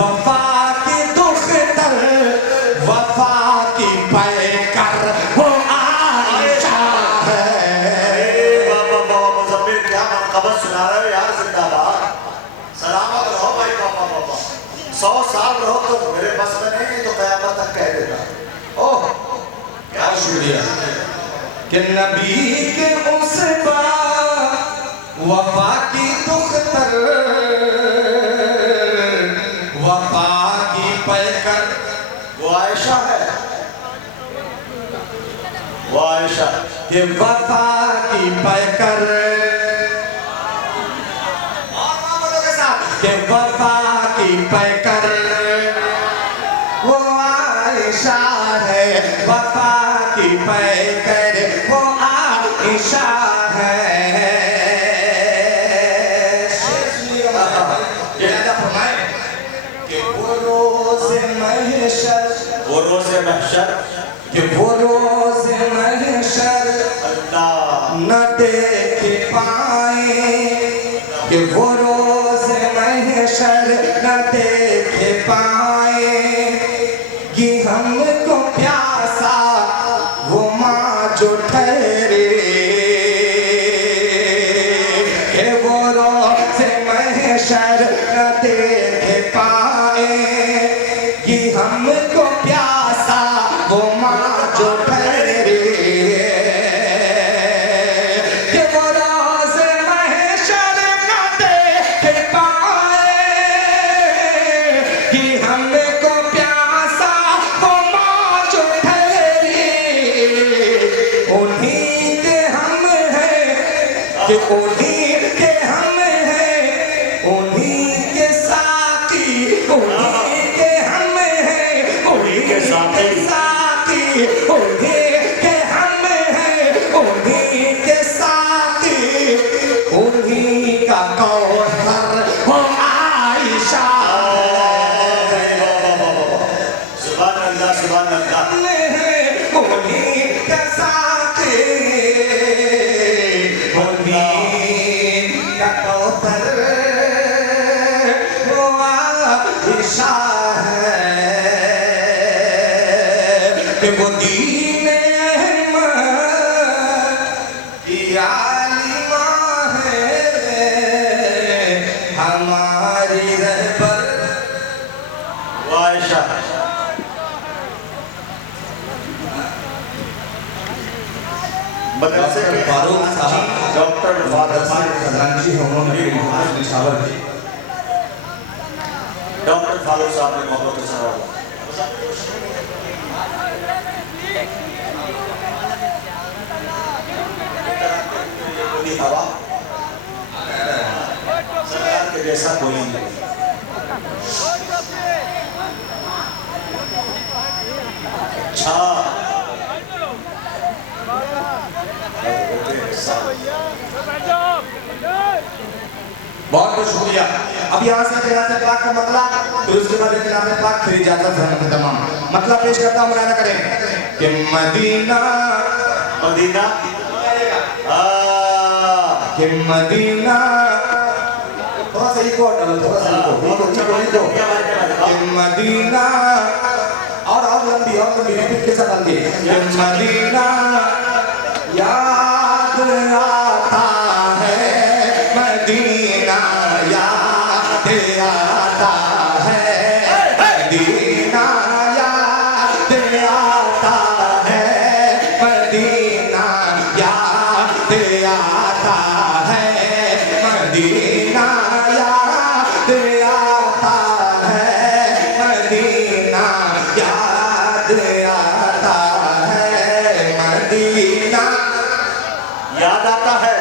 वफा की दुख्तर वफा की पैकर वो आयशा है। बाबा मुज़म्मिल क्या मनक़बत सुना रहे हो यार, जिंदाबाद सलामत रहो भाई। बाबा 100 साल रहो तो मेरे बस में नहीं, तो क़यामत तक कह देता। ओह क्या शुक्रिया कि नबी के उसबा वफा की दुख्तर वफा की पैकर वो आयशा है, वो आयशा ये वफा की पैकर के वफा की पैकर वो आयशा है। वफा की पैकर वो आयशा है। कि वो रोज़े महशर, वो रोज़े महशर, कि वो रोज़े महशर अल्लाह न देख पाए, कि वो रोज़े महशर न देख पाए कि हमको प्यासा वो माँ जो ठहरे। कि वो रोज़े महशर न देख पाए कि हमको प्यासा वो माँ जो ठहरे। कि वो रोज़े महशर न देख पाए कि हमको प्यासा वो माँ जो ठहरे। उन्हीं के हम हैं कि उन्हीं के हम हैं, उन्हीं के साथी, उन्हीं के हम हैं, उन्हीं के साथी, उन्हीं के हम हैं, उन्हीं के साथी, उन्हीं का कौसर वो आयशा है। सुभान अल्लाह, सुभान अल्लाह। उन्हीं के साथी, उन्हीं का कौसर वो आयशा है। कि वो दीने अहमद की आलिमा है, हमारी रहबर वो आयशा मदरसे के फारूक साहब डॉक्टर फादर खजानची हैं, उन्होंने भी निछावर की। डॉक्टर फारूक साहब ने मोहब्बत से सवाल हवा सरकार के जैसा बोलेंगे। अच्छा बहुत बहुत शुक्रिया। अब यहाँ से जनाज़े पाक का मतला, फिर उसके बाद जनाज़े पाक, फिर इजाज़त है तमाम मतला पेश करता हूँ। मुरादा करें कि मदीना मदीना कि मदीना, थोड़ा सा इको डालो, थोड़ा सा इको कि मदीना, और लंबी रिपीट के साथ डालिए। कि मदीना याद आता है, मदीना याद आता है, मदीना याद आता है, मदीना याद आता है, मदीना याद आता है, मदीना याद आता है, मदीना याद आता है।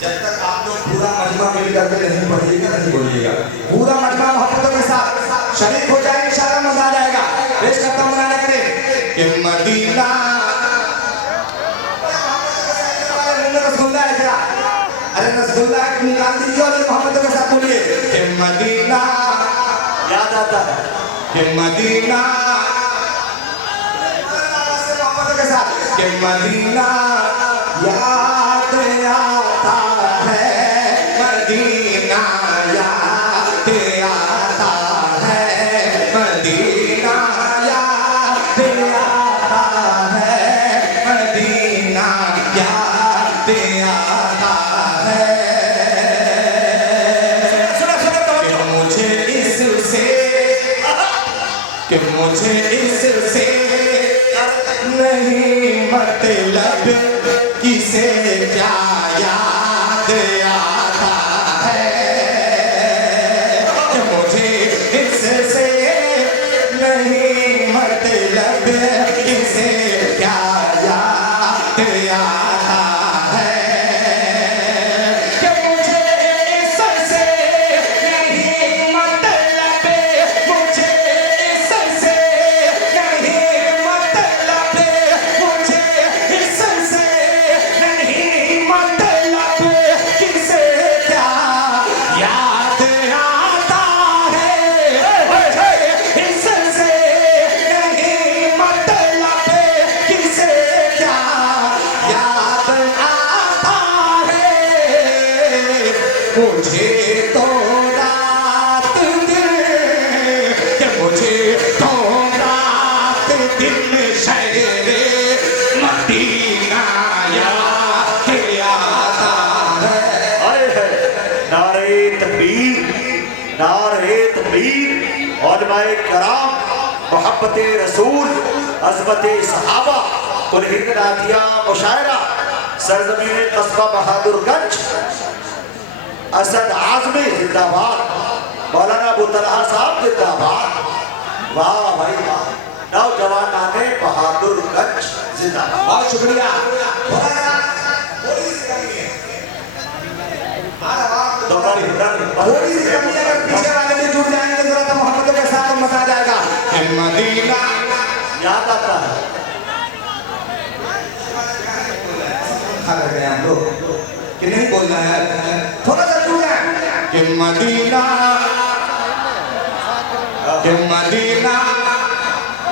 जब तक आप लोग पूरा मजमा मिल करके नहीं पढ़िएगा, नहीं बोलिएगा, पूरा मजमा मोहब्बतों के साथ शरीक हो जाए, इंशाअल्लाह मजा आ जाएगा। पेश करता हूँ, मनाना करें कि मदीना रसगुल्ला है क्या? अरे रसगुल्ला निकाल दीजिए और मोहब्बतों के साथ बोलिए कि मदीना याद आता है, कि मदीना मोहब्बतों के साथ कि मदीना याद आता है, मदीना मदीना याद आता है, मदीना याद आता है, मदीना याद आता है। कि मुझे इससे नहीं मतलब किसे क्या याद आता है, कि मुझे इससे नहीं मतलब किसे क्या याद आता है, कि मुझे इससे नहीं मतलब, मुझे इससे नहीं मतलब, मुझे इससे नहीं मतलब किसे क्या याद आता है, मुझे इससे नहीं मतलब किसे क्या याद आता है। मुझे तो रात दिन, कि मुझे तो रात दिन शहरे मदीना याद आता है। नारे तकबीर, नारे तकबीर। उलमाए कराम, मोहब्बत रसूल, अज़मत सहाबा, कुल हिंद नातिया मुशायरा, सरजमीन कस्बा बहादुरगंज, असद आज़मी जिंदाबाद, मौलाना अबू तलहा साहब जिंदाबाद। वाह भाई वाह, नौजवानाने बहादुरगंज जिंदाबाद। बहुत शुक्रिया। थोड़ी सी कमी है, थोड़ी सी कमी है, अगर पीछे वाले भी जुड़ जाएंगे जरा तो मोहब्बतों के साथ मजा आ जाएगा। मदीना याद आता है। खा रहे हैं हम लोग कि नहीं बोलना है, थोड़ा सा जुड़ जाए। कि मदीना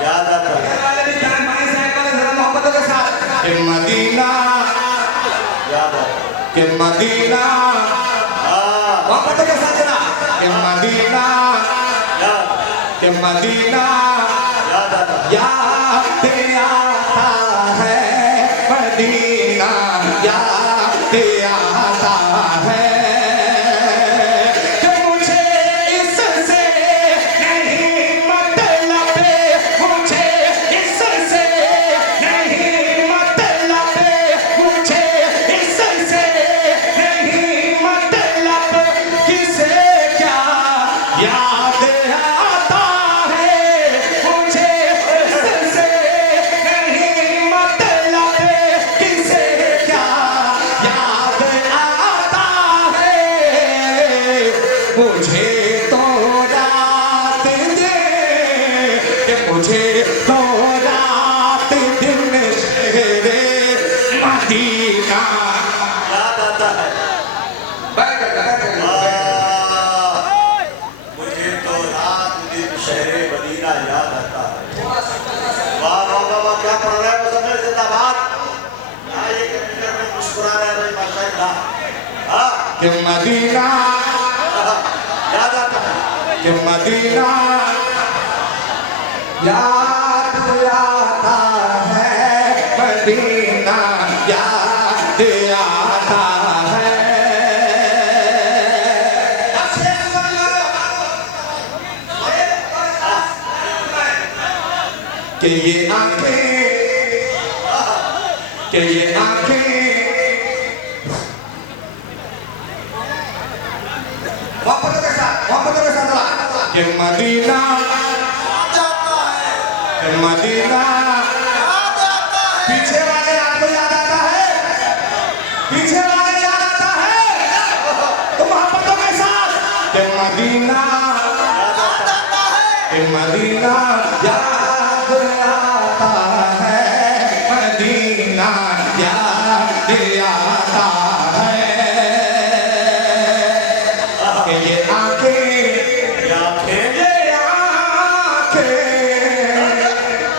याद आता है। वाले भी जान माए से आए जरा मोहब्बतों के साथ। कि मदीना याद आता है। कि मदीना मोहब्बतों के साथ चला। कि मदीना कि मदीना याद आता है। याद आता है, मदीना याद आता है, कि मुझे इससे नहीं मतलब, मुझे इससे नहीं मतलब, मुझे इससे नहीं मतलब किसे क्या याद आता है, मुझे इससे नहीं मतलब किसे क्या याद आता है। मुझे तो रात दिन, कि मुझे तो रात दिन शहरे मदीना याद आता है। मुझे तो रात दिन शहरे मदीना याद आता है। वाह वाह वाह, क्या पढ़ रहा है मुज़म्मिल जिंदाबाद। ये कंप्यूटर में मुस्कुरा रहे हैं भाई माशाअल्लाह। हाँ कि मदीना याद आता है। कि मदीना याद आता है, मदीना याद आता है। कि ये आंखें, कि ये आंखें मोहब्बतों के साथ चला। कि मदीना मदीना पीछे वाले आपको याद आता है, पीछे वाले याद आता है तो मोहब्बतों के साथ। कि मदीना मदीना याद आता है, मदीना याद आता है। कि ये आंखें,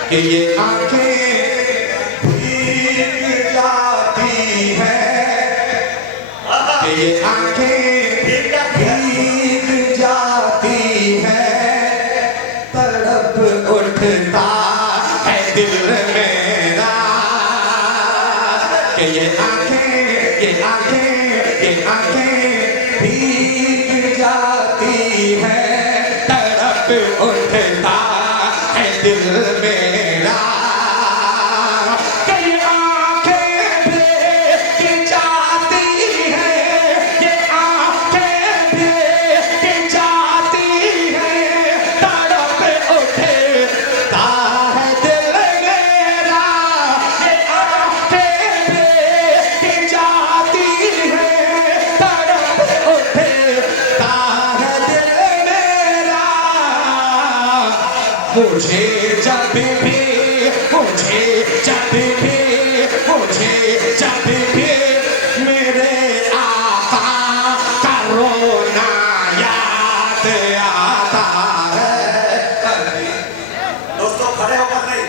कि ये आंखें भीग जाती हैं, कि ये आंखें मुझे जब भी मुझे जब भी मुझे जब भी मेरे आका का रोना याद आता है। दोस्तों खड़े होकर नहीं,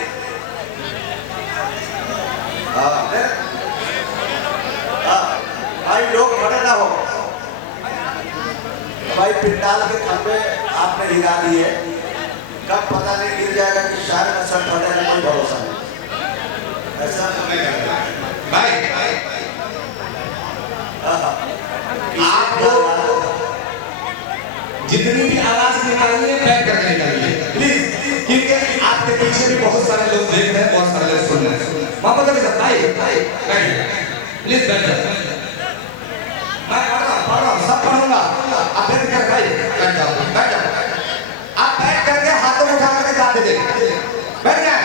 भाई लोग खड़े ना हो। भाई पिंडाल के खंभे आपने हिला दिए, कब पता नहीं गिर जाएगा कि शायद में सब खड़े रहने कोई भरोसा नहीं। ऐसा मैं करता भाई आप लोग जितनी भी आवाज निकालनी है बैठ कर निकालिए प्लीज, क्योंकि आपके पीछे भी बहुत सारे लोग देख रहे हैं, बहुत सारे लोग सुन रहे हैं। वहां पर भाई प्लीज बैठ जाओ, मैं पढ़ रहा हूँ, सब पढ़ूंगा, आप बैठ कर भाई बैठ जाओ, बैठ जाओ, आप बैठ करके हाथों उठा करके जाते थे, बैठ जाए।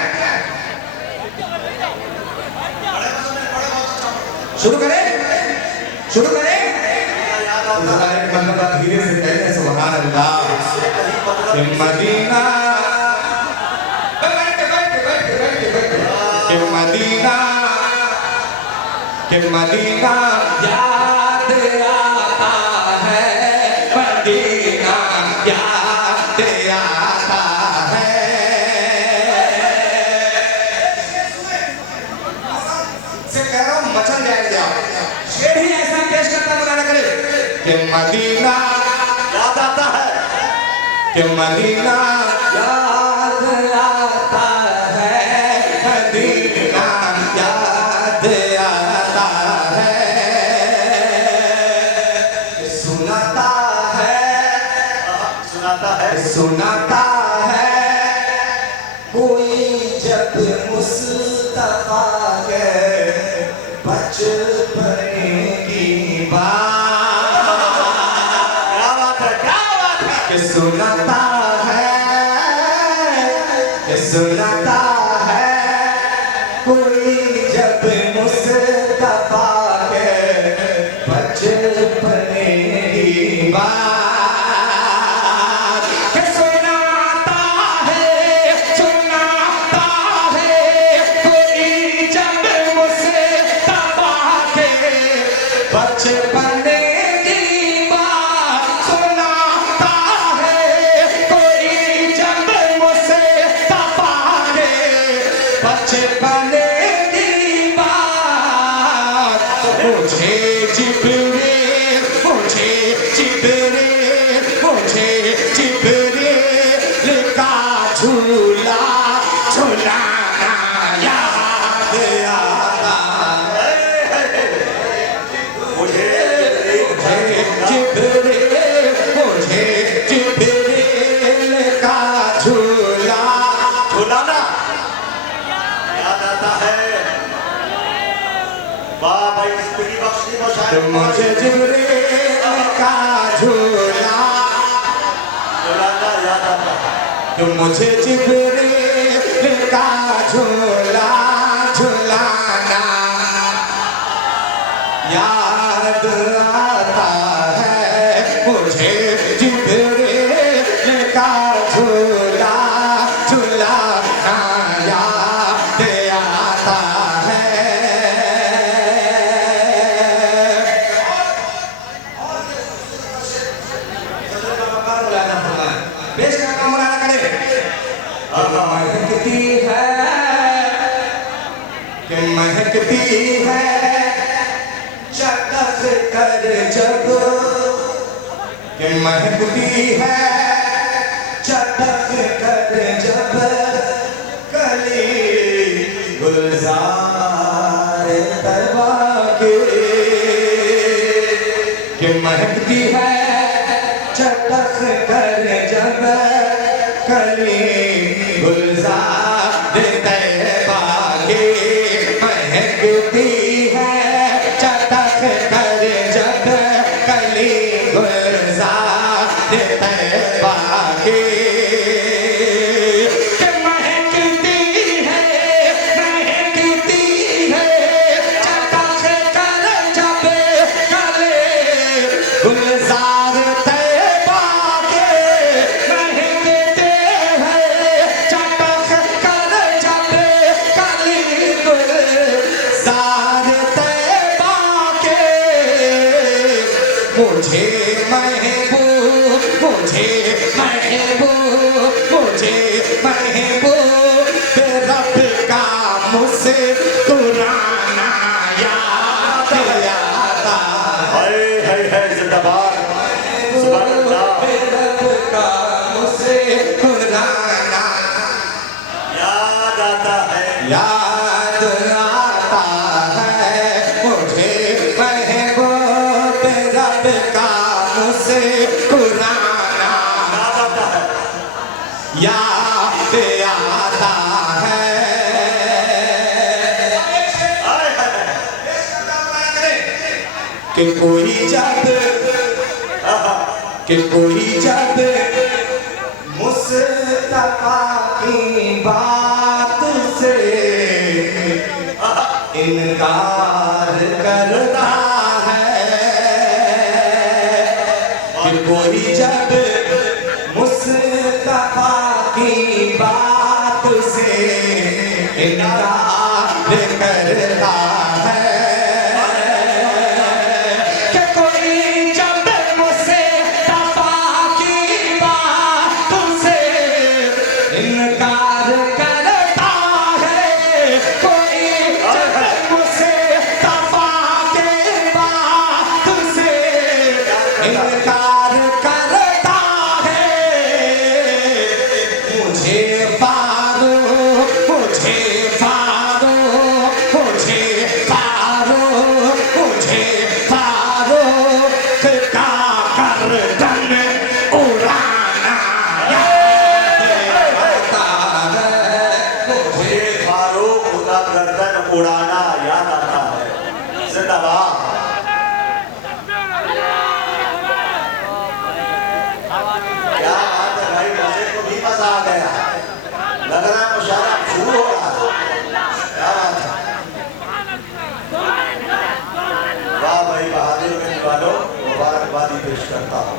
शुरू करें, शुरू करें। धीरे से कहते हैं सुभान अल्लाह मदीना, मदीना के मदीना याद आता है, मदीना याद आता है। से कह रहा हूँ मचल जाएगा, शेर ही ऐसा पेश करता बनाना करे कि मदीना याद आता है, कि मदीना याद आता है, मदीना याद आता है। सुनाता है, सुनाता है, सुनाता है कोई जब मुस्तफा के बचपन की बात, क्या बात है, क्या बात है। कि सुनाता है, कि सुनाता है कोई जब मुस्तफा के बचपन की बात, कि सुनाता है कोई जब मुस्तफा के बचपन की बात, सुनाता है कोई जब मुस्तफा के बचपन की बात। मुझे जिब्रील, मुझे जिब्रील, मुझे जिब्रील का झूला झूलाना याद आता है। मुझे मुझे जिब्रील का झूला झुलाना याद आता है। वाह भाई, इसकी बख्शी को शायद मुझे जिब्रील का झूला झुलाना याद आता है। मुझे जिब्रील का झूला झुलाना याद आता है। मुझे जिब्रील का झूला झुलाना याद आता है। बेश का काम बनाना करे महकती है, कि महकती है चटक कर जब, कि महकती है चटक कर जब कली गुलजार तैबा के, कि महकती है चटक कर जब कली गुलजार तैबा के, महकती है चटक कर जब कली गुलजार तैबा के, महकती है चटक कर जब कली गुलजार तैबा के, महकती है महबूब मुझे महबूब मुझे महबूब रब का मुस्कुराना याद आता है जिंदाबाद सुभान अल्लाह रब का मुस्कुराना याद आता है याद आता है मुझे महबूब रब का मुस्कुराना याद आता है कि कोई जब मुस्तफा की बात से इनकार करता है कि कोई जब मुस्तफा की बात से इनकार करता है कि कोई जब मुस्तफा की बात से इनकार करता है कोई जब मुस्तफा की बात से इनकार करता है मुझे फारो मुझे फारो मुझे फारो मुझे फारो का गर्दन उड़ाना याद आता है मुझे फारूक का गर्दन उड़ाना याद आता है जिंदाबाद क्या बात है भाई मजे को भी मजा आ गया लग रहा है मुशायरा शुरू हो रहा है क्या बात है वाह भाई बहादुर के वालों मुबारकबादी पेश करता हूँ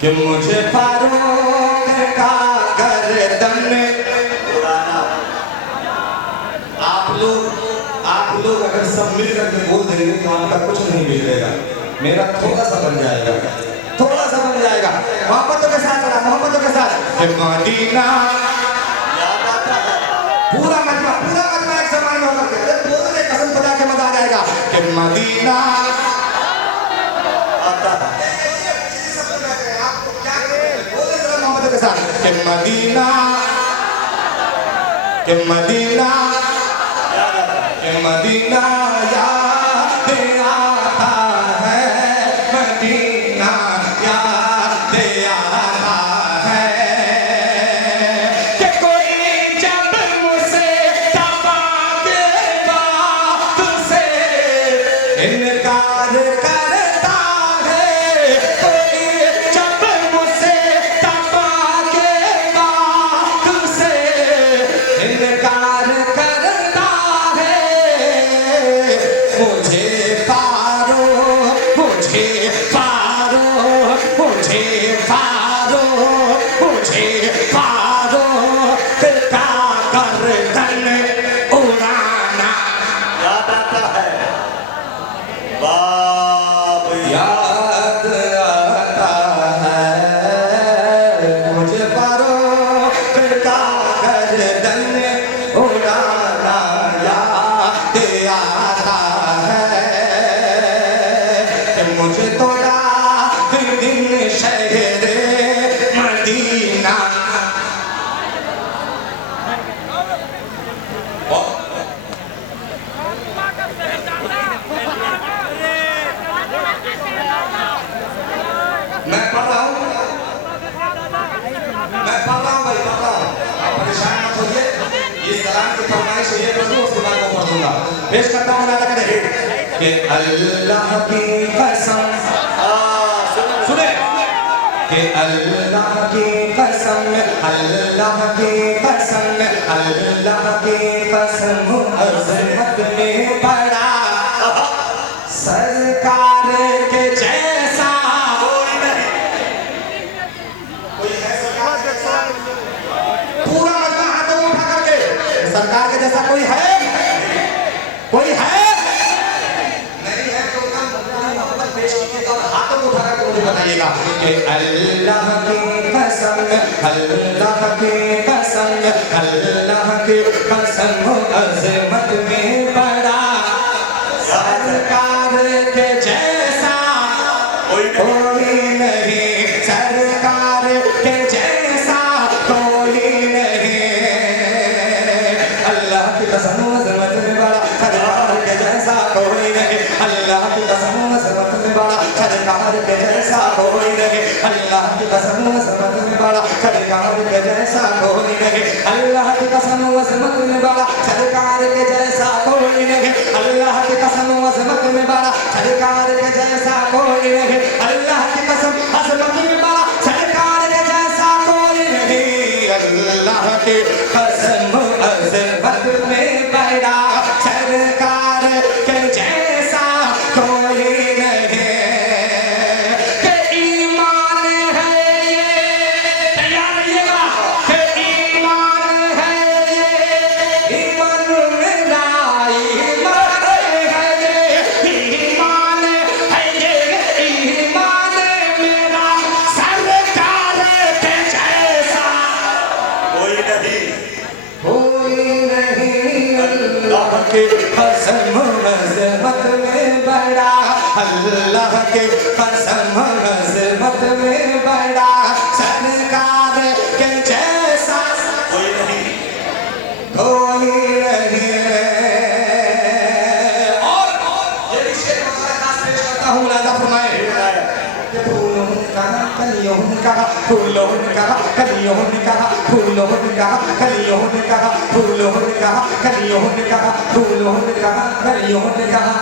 कि मुझे फारूक का गर्दन उड़ाना आप लोग अगर सब मिलकर के बोल देंगे तो आपका कुछ नहीं मिलेगा मेरा थोड़ा सा बन जाएगा मोहब्बतों के साथ चला मोहब्बतों के साथ कि मदीना याद आता है पूरा मजमा एक समान में होकर के बोलने कसम खुदा के मजा आ जाएगा कि मदीना आता है आपको क्या बोले जरा मोहब्बतों के साथ कि मदीना याद आता है कि मदीना याद आता है मदीना याद आता है कि कोई जब मुस्तफा की बात से इनकार करता है कोई जब मुस्तफा की बात से इनकार करता है मुझे फारो मुझे फारो मुझे फारो मुझे फारो का गर्दन उड़ाना याद आता है वाह भाई याद आता है मुझे फारो का गर्दन उड़ाना याद आता है कि मुझे थोड़ा दिन शहर मदीना मैं पढ़ रहा हूँ भाई पढ़ रहा हूँ आप परेशान मत होइए ये सलाम की फरमाइश है ये पढ़ लूँ उसके बाद वो पढ़ दूंगा पेश करता हूँ अदा करें कि अल्लाह की कसम सुने कि अल्लाह की कसम अल्लाह की कसम अल्लाह की कसम अज़मत में बड़ा सरकार के जैसा कोई है सरकार के जैसा पूरा मजमा हाथों में उठा करके सरकार के जैसा कोई है नहीं है तो मोहब्बत पेश कीजिएगा और हाथों को उठा करके मुझे बताइए बताइएगा कि अल्लाह की कसम, अल्लाह की कसम, अल्लाह की कसम अज़मत में बड़ा सरकार के जैसा कोई नहीं, सरकार के जैसा कोई नहीं। अल्लाह की कसम अज़मत में बड़ा सरकार के जैसा कोई नहीं, अल्लाह की कसम अज़मत में बड़ा सरकार के जैसा कोई नहीं, अल्लाह की कसम अज़मत में बड़ा सरकार के जैसा कोई नहीं, अल्लाह की कसम अज़मत में बड़ा सरकार के जैसा कोई नहीं, अल्लाह की कसम अज़मत में बड़ा सरकार के जैसा कोई नहीं, अल्लाह की कसम अज़मत में बड़ा सरकार के जैसा कोई नहीं, अल्लाह की कसम अज़मत में बड़ा सरकार के जैसा कोई नहीं। के ईमान है ये, तैयार रहिएगा, के ईमान है ये, ईमान मेरा ईमान है ये, ईमान है ये, ईमान मेरा सरकार के जैसा कोई नहीं। कोई नहीं। अल्लाह की कसम अज़मत में बड़ा, अल्लाह की कसम अज़मत में बड़ा सरकार के जैसा कोई नहीं। कोई नहीं। और ये भी शेर हमारा खास पेश करता हूँ, मुलाज़ा फरमाए। फूलों ने कहा, कलियों ने कहा, फूलों ने कहा, कलियों ने कहा, फूलों ने कहा, कलियों ने कहा, फूलों ने कहा, कलियों ने कहा, फूलों ने कहा, कलियों ने कहा,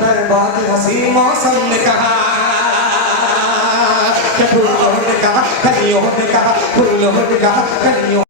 पर बात हंसी मौसम ने कहा कि फूलों ने कहा, कलियों ने कहा, फूलों ने कहा, कलियों